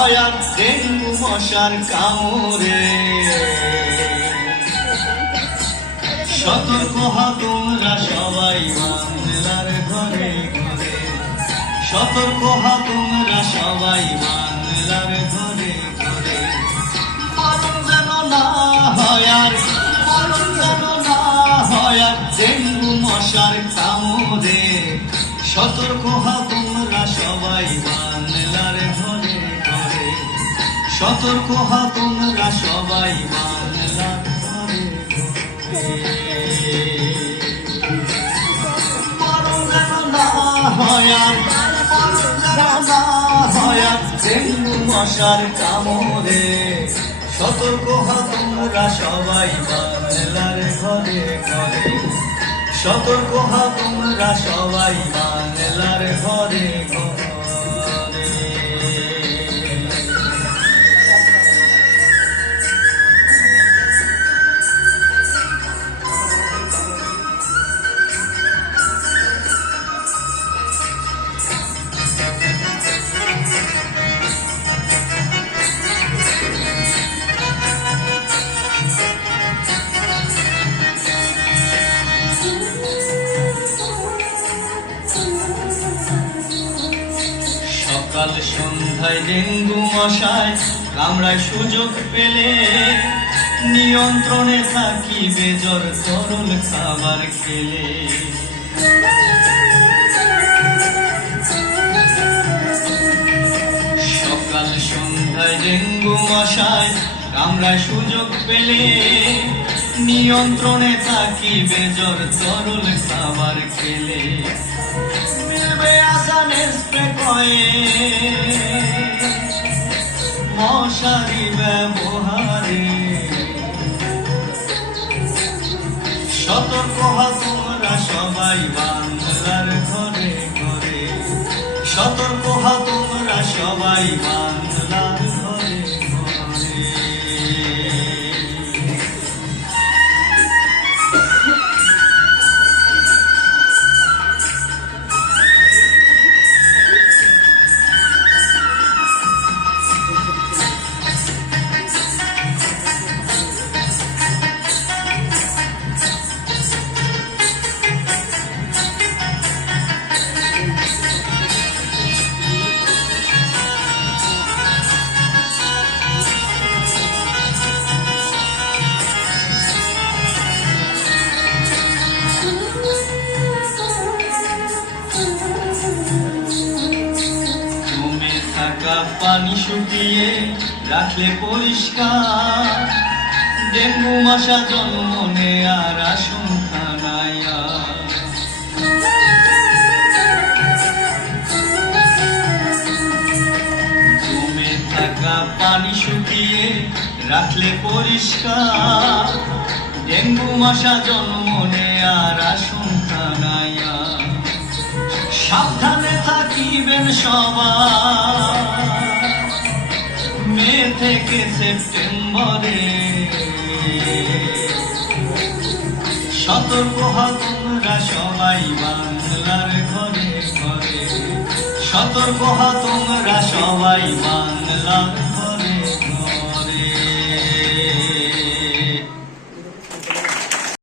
হয় আর ডেঙ্গু মশার কামড়ে। সতর্ক হও তোমরা সবাই বাংলার ঘরে ঘরে, সতর্ক হও তোমরা সবাই বাংলার ঘরে ঘরে। মরণ যেন না হয় আর, মরণ যেন না হয় আর ডেঙ্গু মশার কামড়ে। সতর্ক হও তোমরা সবাই বাংলার ঘরে ঘরে, সতর্ক হও তোমরা সবাই বাংলার ঘরে ঘরে। মরণ যেন না হয় আর, মরণ যেন না হয় আর ডেঙ্গু মশার কামড়ে। সতর্ক হও তোমরা সবাই বাংলার ঘরে ঘরে, সতর্ক হও তোমরা সবাই বাংলার ঘরে ঘরে। সকাল সন্ধ্যায় ডেঙ্গু মশায় কামড়ায় সুযোগ পেলে, নিয়ন্ত্রণে থাকি বেজর তরল খাবার খেলে। সকাল সন্ধ্যায় ডেঙ্গু মশায় কামড়ায় সুযোগ পেলে, নিয়ন্ত্রণে থাকি বেজর তরল খাবার খেলে। মিলবে আসানের স্প্রে কয়ে মশারি ব্যবহারে। সতর্ক হও তোমরা সবাই বাংলার ঘরে ঘরে, সতর্ক হও তোমরা সবাই বাংলার ঘরে ঘরে। পানি শুকিয়ে রাখলে পরিষ্কার, ডেঙ্গু মশা জন্ম নেয়ার আশঙ্কা নাই। জমে থাকা পানি শুকিয়ে রাখলে পরিষ্কার, ডেঙ্গু মশা জন্ম নেয়ার আশঙ্কা নাই। সাবধানে থাকিবেন সবাই মে থেকে সেপ্টেম্বরে। সতর্ক হও তোমরা সবাই বাংলার ঘরে ঘরে, সতর্ক হও তোমরা সবাই বাংলার ঘরে